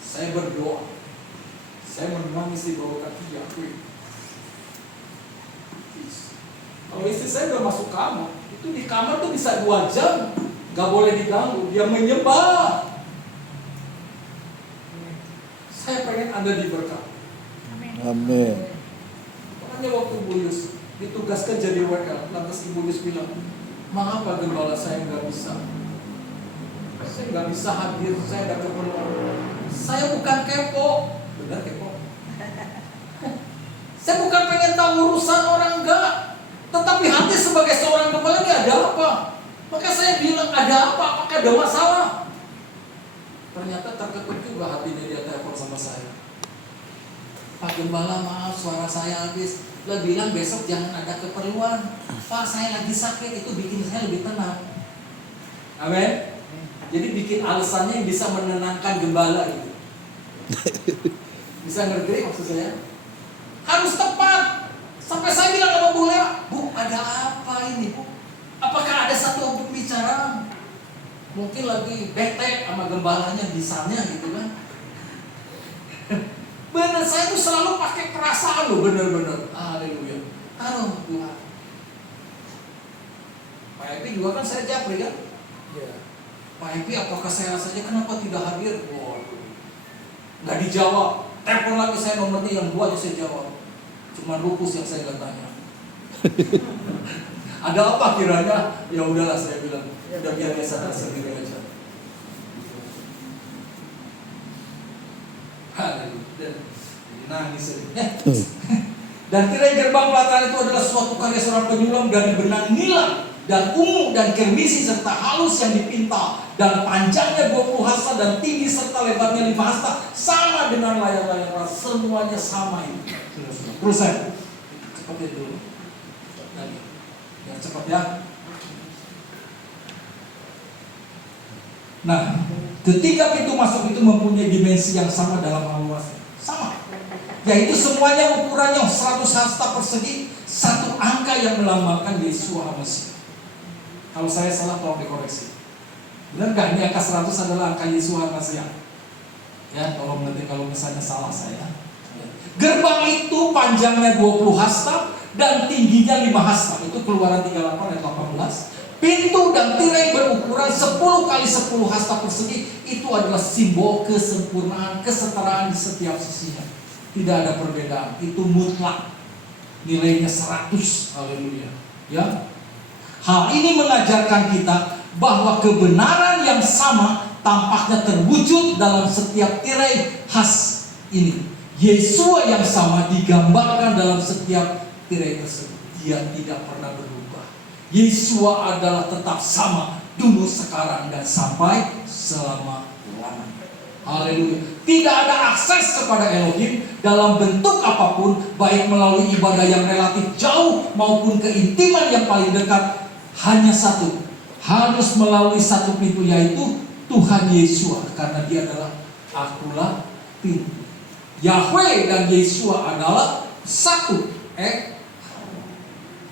saya berdoa, saya menangis di bawah kaki Yahweh. Kalau istri saya udah masuk kamar, itu di kamar tuh bisa 2 jam, gak boleh diganggu, dia menyembah. Saya pengen Anda diberkati. Amin. Makanya waktu Bu Yus ditugaskan jadi WL, lantas Ibu Yus bilang, maaf Pak Gembala, saya nggak bisa. Saya nggak bisa hadir, saya ada keperluan. Saya bukan kepo, benar kepo. Saya bukan pengen tahu urusan orang, enggak. Tetapi hati sebagai seorang gembala ini ada apa? Maka saya bilang, ada apa? Apakah ada masalah? Ternyata terketuk juga hatinya, dia telepon sama saya. Pak Gembala, maaf suara saya habis. Dia bilang besok jangan ada keperluan. Pak, saya lagi sakit, itu bikin saya lebih tenang. Amin. Jadi bikin alasannya yang bisa menenangkan gembala itu. Bisa ngerti maksud saya? Harus tepat. Sampai saya bilang sama Bu Lea, Bu, ada apa ini Bu? Apakah ada satu pembicaraan? Mungkin lagi bete sama gembalanya bisanya gitu kan. Bener, saya tuh selalu pakai perasaan loh, bener-bener. Haleluya. Taruh Tuhan. Pak Epi juga kan saya japri kan? Iya. Pak Epi apakah saya rasanya kenapa tidak hadir? Waduh. Nggak dijawab. Telepon lagi saya nomornya yang 2 aja saya jawab. Cuma Rufus yang saya nggak tanya. Ada apa kiranya? Ya udahlah saya bilang. Udah biar dia sadar sendiri aja. Haleluya. Nangis aja. Dan tirai gerbang pelataran itu adalah suatu karya seorang penyulam dari benang nila dan ungu dan kirmisi serta halus yang dipintal, dan panjangnya 20 hasta dan tinggi serta lebarnya 5 hasta, sama dengan layar-layar ras. Semuanya sama ini. Terus saya cepat ya dulu. Yang cepat ya. Nah, ketiga pintu masuk itu mempunyai dimensi yang sama dalam hal luasnya. Sama. Yaitu semuanya ukurannya 100 hasta persegi, satu angka yang melambangkan Yesus Mesih. Kalau saya salah tolong dikoreksi. Benar nggak ini angka 100 adalah angka Yesus Mesih? Ya, tolong nanti kalau misalnya salah saya. Gerbang itu panjangnya 20 hasta dan tingginya 5 hasta. Itu Keluaran 38 ayat 18. Pintu dan tirai berukuran 10 kali 10 hasta persegi. Itu adalah simbol kesempurnaan, kesetaraan di setiap sisinya. Tidak ada perbedaan. Itu mutlak. Nilainya 100. Haleluya. Ya. Hal ini mengajarkan kita bahwa kebenaran yang sama tampaknya terwujud dalam setiap tirai khas ini. Yesua yang sama digambarkan dalam setiap tirai tersebut. Dia tidak pernah berubah. Yesua adalah tetap sama dulu, sekarang, dan sampai selama-lamanya. Haleluya. Tidak ada akses kepada Elohim dalam bentuk apapun, baik melalui ibadah yang relatif jauh maupun keintiman yang paling dekat. Hanya satu, harus melalui satu pintu, yaitu Tuhan Yesua, karena Dia adalah akulah pintu. Yahweh dan Yesua adalah satu.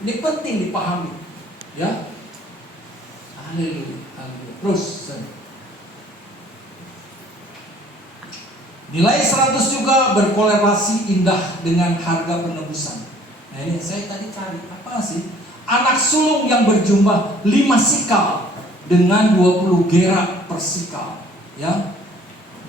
Ini penting dipahami, ya. Haleluya, haleluya. Terus nilai 100 juga berkorelasi indah dengan harga penebusan. Nah ini saya tadi cari apa sih? Anak sulung yang berjumlah 5 sikal dengan 20 gera per sikal, ya.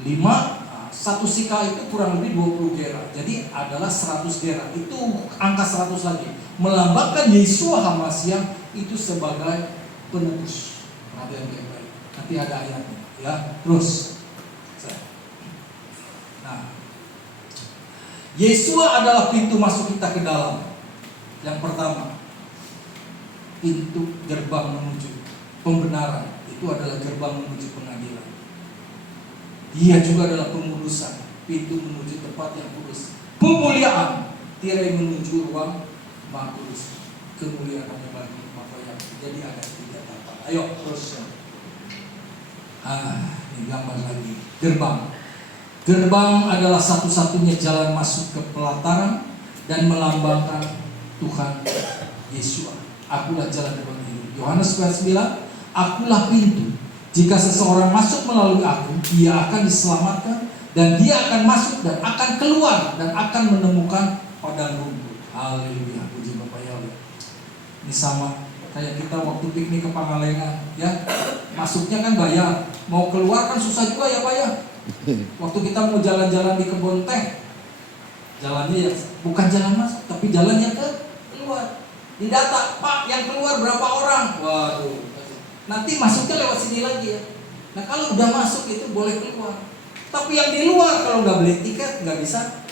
1 sikal itu kurang lebih 20 gera. Jadi adalah 100 gera. Itu angka 100 lagi. Melambangkan Yeshua HaMashiach itu sebagai penebus. Perhatian baik-baik. Nanti ada ayatnya, ya. Terus Yesua adalah pintu masuk kita ke dalam. Yang pertama, pintu gerbang menuju pembenaran. Itu adalah gerbang menuju pengadilan. Dia juga adalah pengudusan, pintu menuju tempat yang kudus. Pemuliaan, tirai menuju ruang Maha Kudus. Kemuliaan hanya bagi Bapa yang. Jadi ada 3 tahapan. Ayo terus. Ini gambar lagi. Gerbang. Gerbang adalah satu-satunya jalan masuk ke pelataran dan melambangkan Tuhan Yesua. Akulah jalan gerbang hidup. Yohanes 9, akulah pintu. Jika seseorang masuk melalui aku, dia akan diselamatkan dan dia akan masuk dan akan keluar dan akan menemukan padang rumput. Haleluya, puji Bapa Yahweh. Ini sama kayak kita waktu piknik ke Pangalengan, ya. Masuknya kan bayar, mau keluar kan susah juga ya Pak ya. Waktu kita mau jalan-jalan di kebun teh, jalannya ya bukan jalan masuk, tapi jalannya ke keluar. Didata, Pak yang keluar berapa orang? Waduh, nanti masuknya lewat sini lagi ya. Nah kalau udah masuk itu boleh keluar. Tapi yang di luar kalau nggak beli tiket nggak bisa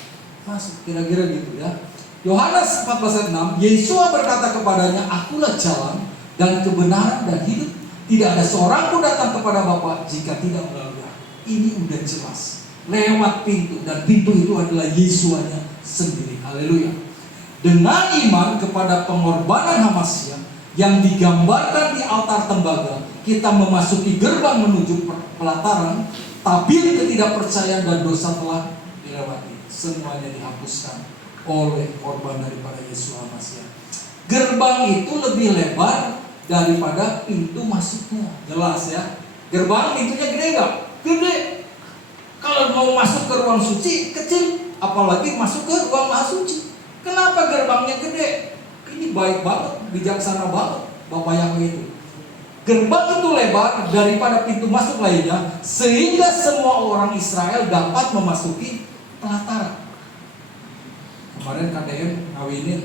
masuk. Kira-kira gitu ya. Yohanes 14:6, Yesua berkata kepadanya, akulah jalan dan kebenaran dan hidup. Tidak ada seorang pun datang kepada Bapa jika tidak melalui aku. Ini udah jelas. Lewat pintu, dan pintu itu adalah Yesuanya sendiri. Haleluya. Dengan iman kepada pengorbanan HaMashiach yang digambarkan di altar tembaga, kita memasuki gerbang menuju pelataran. Tabir ketidakpercayaan dan dosa telah dilewati. Semuanya dihapuskan oleh korban daripada Yesus HaMashiach. Gerbang itu lebih lebar daripada pintu masuknya. Jelas ya. Gerbang pintunya gede gak? Gede. Kalau mau masuk ke ruang suci kecil, apalagi masuk ke ruang maha suci. Kenapa gerbangnya gede? Ini baik banget, bijaksana banget Bapak Yahweh itu. Gerbang itu lebar daripada pintu masuk lainnya, sehingga semua orang Israel dapat memasuki pelataran. Kemarin KDM ngawinin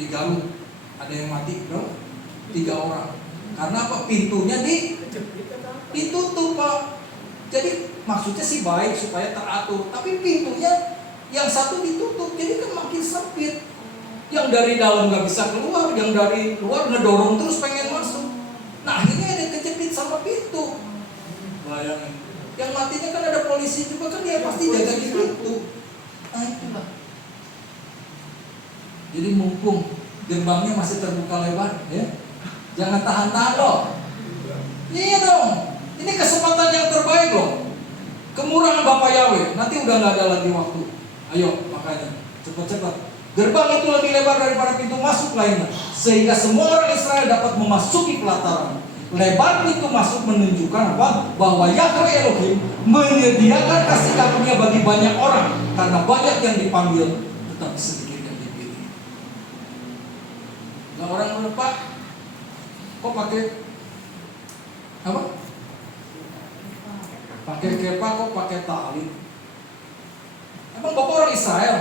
di Garut, ada yang mati bro, 3 orang. Karena apa? Pintunya ditutup Pak. Jadi maksudnya sih baik supaya teratur, tapi pintunya yang satu ditutup, jadi kan makin sempit. Yang dari dalam nggak bisa keluar, yang dari luar ngedorong terus pengen masuk. Nah akhirnya ada kejepit sama pintu. Bayangin. Yang matinya kan ada polisi juga kan, dia pasti jaga di pintu. Nah itulah. Jadi mumpung gerbangnya masih terbuka lebar, ya, jangan tahan-tahan loh. Iya dong. Ini kesempatan yang terbaik loh. Kemurahan Bapak Yahweh. Nanti udah nggak ada lagi waktu. Ayo makanya cepat-cepat. Gerbang itu lebih lebar daripada pintu masuk lainnya, sehingga semua orang Israel dapat memasuki pelataran. Lebar pintu masuk menunjukkan apa? Bahwa Yahweh Elohim menyediakan kasih karunia bagi banyak orang, karena banyak yang dipanggil tetapi sedikit yang dipilih. Nah orang bilang, Pak, kok pakai apa? Pakai kepa, kok pakai tali? Emang Bapak orang Israel?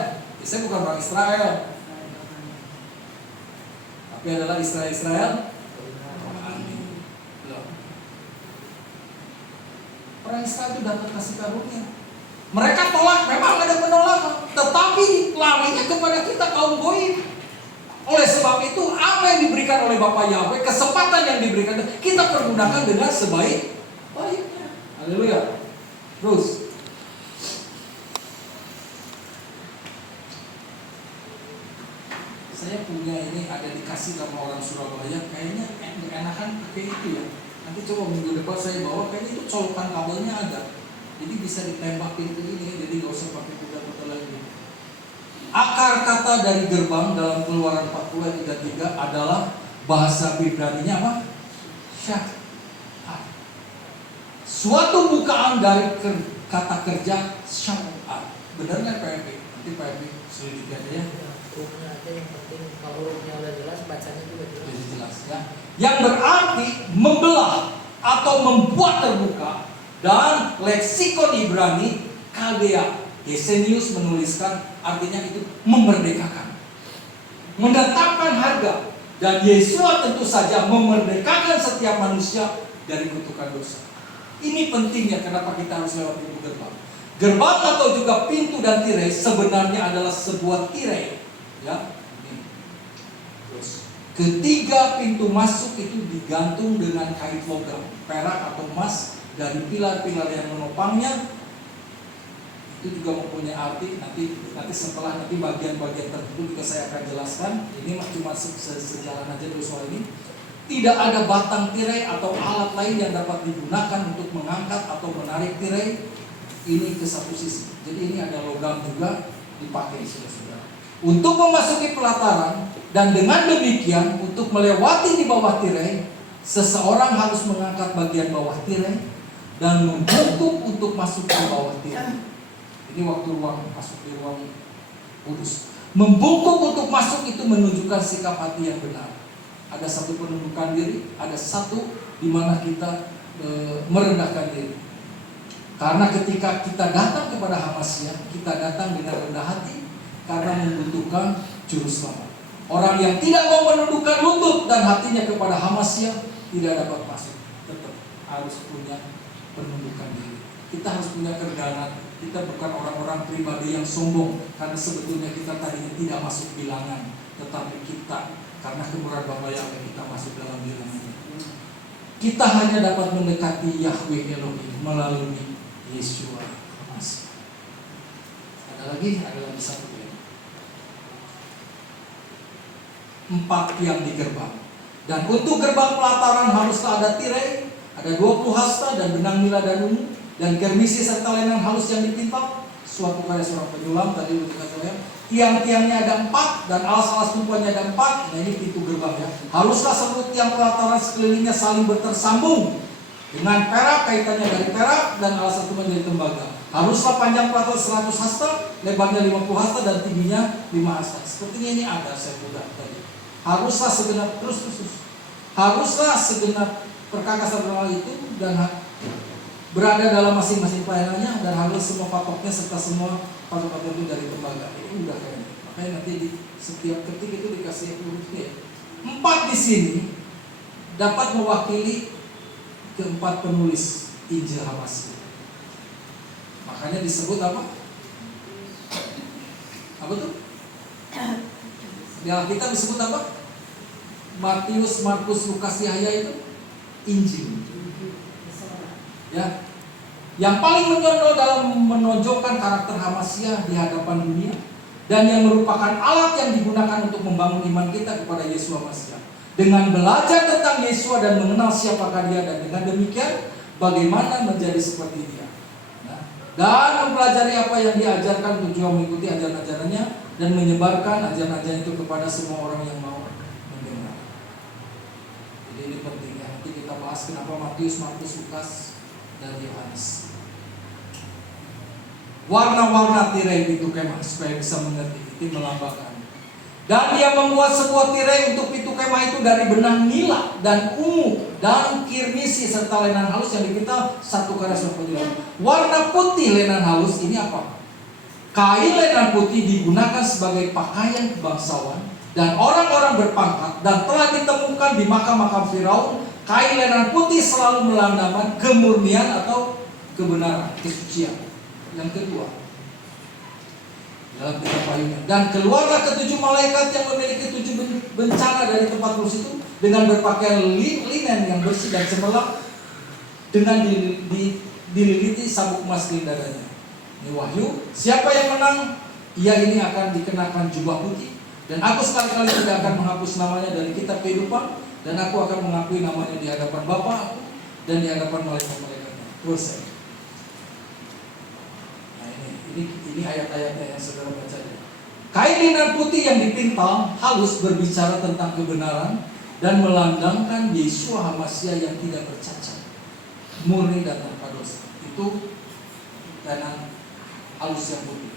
Saya bukan orang Israel, tapi adalah Israel. Orang Israel itu dapat kasih karunia. Mereka tolak, memang ada penolakan, tetapi larinya kepada kita kaum goyim. Oleh sebab itu, apa yang diberikan oleh Bapa Yahweh, kesempatan yang diberikan, kita pergunakan dengan sebaik-baiknya. Haleluya. Terus ada dikasih sama orang Surabaya, kayaknya enakan pakai itu ya. Nanti coba minggu depan saya bawa, kayaknya itu colokan kabelnya ada. Jadi bisa ditembak pintu ini, jadi nggak usah pakai kuda-kuda lagi. Akar kata dari gerbang dalam Keluaran 40 ayat 33 adalah bahasa Ibraninya apa? Syafa'at. Suatu bukaan dari kata kerja syafa'at. Benar nggak Pak Epi? Nanti Pak Epi selidiki aja ya. Hurufnya aja yang penting, kalau hurufnya udah jelas, bacanya juga jelas. Jadi jelas ya. Yang berarti membelah atau membuat terbuka, dan leksikon Ibrani Kaldea Gesenius menuliskan artinya itu memerdekakan, menetapkan harga, dan Yesua tentu saja memerdekakan setiap manusia dari kutukan dosa. Ini pentingnya kenapa kita harus lewat pintu gerbang. Gerbang atau juga pintu dan tirai sebenarnya adalah sebuah tirai, ya. Terus ketiga pintu masuk itu digantung dengan kait logam, perak atau emas dari pilar-pilar yang menopangnya. Itu juga mempunyai arti. Nanti setelah bagian-bagian tertentu juga saya akan jelaskan. Ini cuma sejalan aja dulu soal ini. Tidak ada batang tirai atau alat lain yang dapat digunakan untuk mengangkat atau menarik tirai ini ke satu sisi. Jadi ini ada logam juga dipakai saudara-saudara untuk memasuki pelataran, dan dengan demikian untuk melewati di bawah tirai, seseorang harus mengangkat bagian bawah tirai dan membungkuk untuk masuk ke bawah tirai. Ini waktu masuk di ruang kudus. Membungkuk untuk masuk itu menunjukkan sikap hati yang benar. Ada satu penundukan diri, ada satu di mana kita merendahkan diri. Karena ketika kita datang kepada Hamasya, kita datang dengan rendah hati karena membutuhkan juru selamat. Orang yang tidak mau menundukkan lutut dan hatinya kepada Hamasya tidak dapat masuk. Tetap harus punya penundukan diri. Kita harus punya kerendahan. Kita bukan orang-orang pribadi yang sombong, karena sebetulnya kita tadinya tidak masuk bilangan, tetapi kita karena kemurahan Bapa yang kita masuk dalam bilangan. Kita hanya dapat mendekati Yahweh Elohim melalui Yesua Masih. Ada lagi satu ya. 4 tiang di gerbang. Dan untuk gerbang pelataran haruslah ada tirai, ada 20 hasta dan benang nila dan ungu, dan germisi serta lenan halus yang dipintal. Suatu karya seorang penyulam, tadi udah dikatakan ya. Tiang-tiangnya ada 4 dan alas-alas tumpuannya ada 4. Nah ini pintu gerbang ya. Haruslah seluruh tiang pelataran sekelilingnya saling bertersambung dengan perak, kaitannya dari perak, dan alas satu menjadi tembaga. Haruslah panjang pelataran 100 hasta, lebarnya 50 hasta, dan tingginya 5 hasta. Sepertinya ini ada saya mudah tadi. Haruslah segenap haruslah segenap perkakas terkenal itu dan berada dalam masing-masing pelayanannya, dan harus semua patoknya serta semua patok-patok itu dari tembaga. Ini udah kayaknya. Makanya nanti di setiap ketik itu dikasih hurufnya. 4 di sini dapat mewakili keempat penulis Injil Hamasya. Makanya disebut apa? Apa tuh? Di Alkitab disebut apa? Matius, Markus, Lukas, Yahya itu Injil. Ya. Yang paling menonjol dalam menonjolkan karakter Hamasya di hadapan dunia, dan yang merupakan alat yang digunakan untuk membangun iman kita kepada Yesua Masih. Dengan belajar tentang Yesua dan mengenal siapakah Dia, dan dengan demikian bagaimana menjadi seperti Dia. Nah, dan mempelajari apa yang diajarkan untuk juga mengikuti ajaran-ajarannya dan menyebarkan ajaran-ajaran itu kepada semua orang yang mau mendengar. Jadi ini pentingnya. Nanti kita bahas kenapa Matius, Markus, Lukas, dan Yohanes. Warna-warna tirai pintu kemah supaya bisa mengerti. Itu melambangkan. Dan dia membuat sebuah tirai untuk pintu kemah itu dari benang nila dan ungu dan kirmisi serta lenan halus yang dipintal satu karya seperti itu. Warna putih lenan halus ini apa? Kain lenan putih digunakan sebagai pakaian kebangsawan dan orang-orang berpangkat, dan telah ditemukan di makam-makam Firaun. Kain lenan putih selalu melambangkan kemurnian atau kebenaran, kesucian. Yang kedua, dalam kitab Wahyu, dan keluarlah ketujuh malaikat yang memiliki 7 bencana dari tempat kudus itu dengan berpakaian linen yang bersih dan cemerlang, dengan dililiti sabuk emas di dadanya. Ini Wahyu. Siapa yang menang? Ia ini akan dikenakan jubah putih Dan aku sekali-kali tidak akan menghapus namanya dari kitab kehidupan, dan aku akan mengakui namanya di hadapan Bapa aku dan di hadapan malaikat-malaikatnya. Terus saya. Nah ini ayat-ayatnya yang saudara baca. Kain linen putih yang dipintal halus berbicara tentang kebenaran dan melandangkan Yeshua HaMasyiah yang tidak bercacat, murni dan tanpa dosa. Itu kain halus yang putih.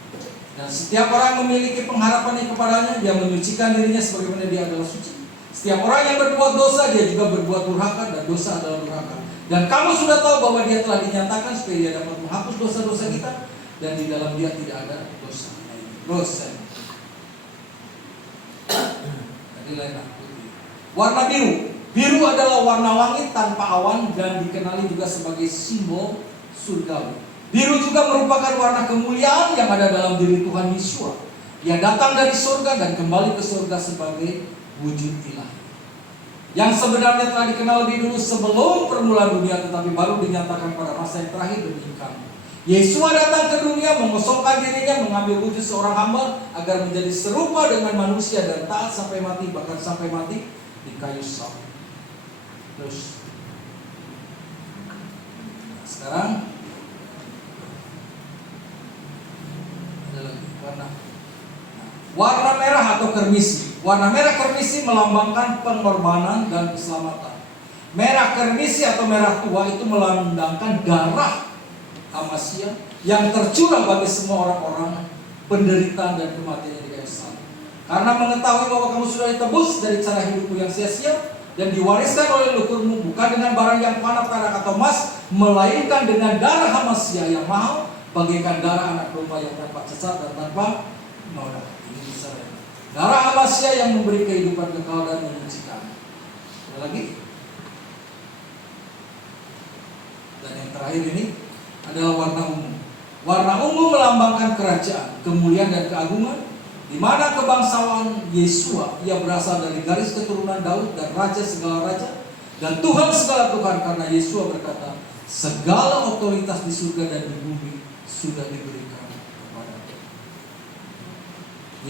Dan setiap orang memiliki pengharapannya kepadanya, dia menyucikan dirinya sebagaimana dia adalah suci. Setiap orang yang berbuat dosa, dia juga berbuat durhaka, dan dosa adalah durhaka. Dan kamu sudah tahu bahwa dia telah dinyatakan supaya dia dapat menghapus dosa-dosa kita, dan di dalam dia tidak ada dosa. Dosa. Tadi lain putih. Warna biru. Biru adalah warna langit tanpa awan dan dikenali juga sebagai simbol surgawi. Biru juga merupakan warna kemuliaan yang ada dalam diri Tuhan Yeshua. Dia datang dari surga dan kembali ke surga sebagai wujud ilahi, yang sebenarnya telah dikenal lebih dulu sebelum permulaan dunia, tetapi baru dinyatakan pada masa yang terakhir demi kamu. Yeshua datang ke dunia, mengosongkan dirinya, mengambil wujud seorang hamba agar menjadi serupa dengan manusia dan taat sampai mati, bahkan sampai mati di kayu salib. Terus, nah, sekarang ada lagi warna merah atau kermisi. Warna merah kermisi melambangkan pengorbanan dan keselamatan. Merah kermisi atau merah tua itu melambangkan darah HaMasyiah yang tercurah bagi semua orang-orang penderitaan dan kematian di kayu salib. Karena mengetahui bahwa kamu sudah ditebus dari cara hidupmu yang sia-sia dan diwariskan oleh leluhurmu, bukan dengan barang yang fana, perak atau emas, melainkan dengan darah HaMasyiah yang mahal, bagaikan darah anak domba yang tanpa cacat dan tanpa noda. Ini bisa ya. Darah HaMasyiah yang memberi kehidupan kekal dan menyucikan. Ada lagi? Dan yang terakhir ini adalah warna ungu. Warna ungu melambangkan kerajaan, kemuliaan dan keagungan, di mana kebangsawan Yeshua, ia berasal dari garis keturunan Daud dan raja segala raja dan Tuhan segala Tuhan, karena Yeshua berkata, segala otoritas di surga dan di bumi sudah diberikan kepada Dia.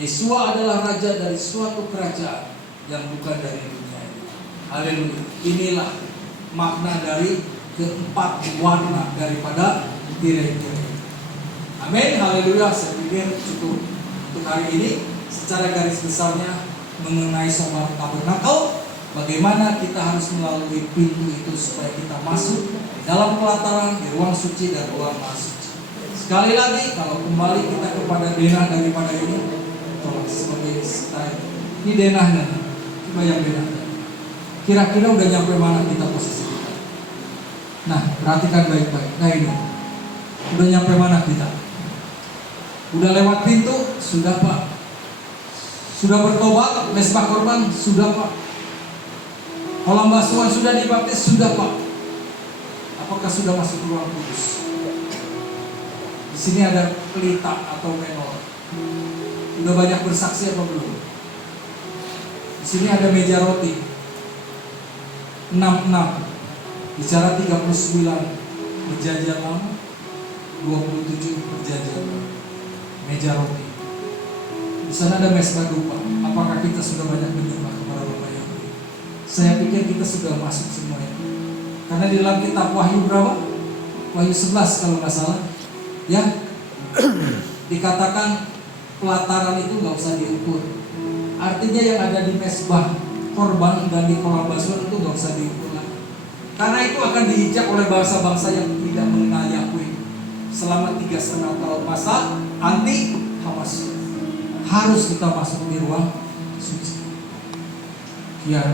Yeshua adalah raja dari suatu kerajaan yang bukan dari dunia ini. Haleluya. Inilah makna dari keempat warna daripada tirai-tirai. Amin. Haleluya. Saya pikir cukup untuk hari ini. Secara garis besarnya mengenai soal tabernakel, bagaimana kita harus melalui pintu itu supaya kita masuk dalam pelataran di ruang suci dan ruang maha suci. Sekali lagi, kalau kembali kita kepada denah daripada ini, tolong sebagai style. Ini denahnya, coba yang denahnya. Kira-kira udah nyampe mana kita posisi kita? Nah, perhatikan baik-baik. Nah ini, udah nyampe mana kita? Udah lewat pintu? Sudah Pak. Sudah bertobat? Mesbah korban? Sudah Pak. Kolam basuhan sudah dibaptis? Sudah Pak. Apakah sudah masuk ruang kudus? Di sini ada pelita atau menor. Udah banyak bersaksi apa belum? Di sini ada meja roti 66, bicara 39 perjanjian lama, 27 perjanjian baru. Meja roti. Di sana ada mesbah dupa. Apakah kita sudah banyak menyembah kepada Bapa yang baik? Saya pikir kita sudah masuk semuanya. Karena di dalam kitab Wahyu berapa? Wahyu 11 kalau nggak salah. Ya, dikatakan pelataran itu nggak usah diukur. Artinya yang ada di mesbah korban dan di kolam basuhan itu nggak usah diukur lagi. Karena itu akan diinjak oleh bangsa-bangsa yang tidak mengenal Yahweh selama 3,5 tahun masa anti HaMasyiah. Harus kita masuk di ruang suci. Ya,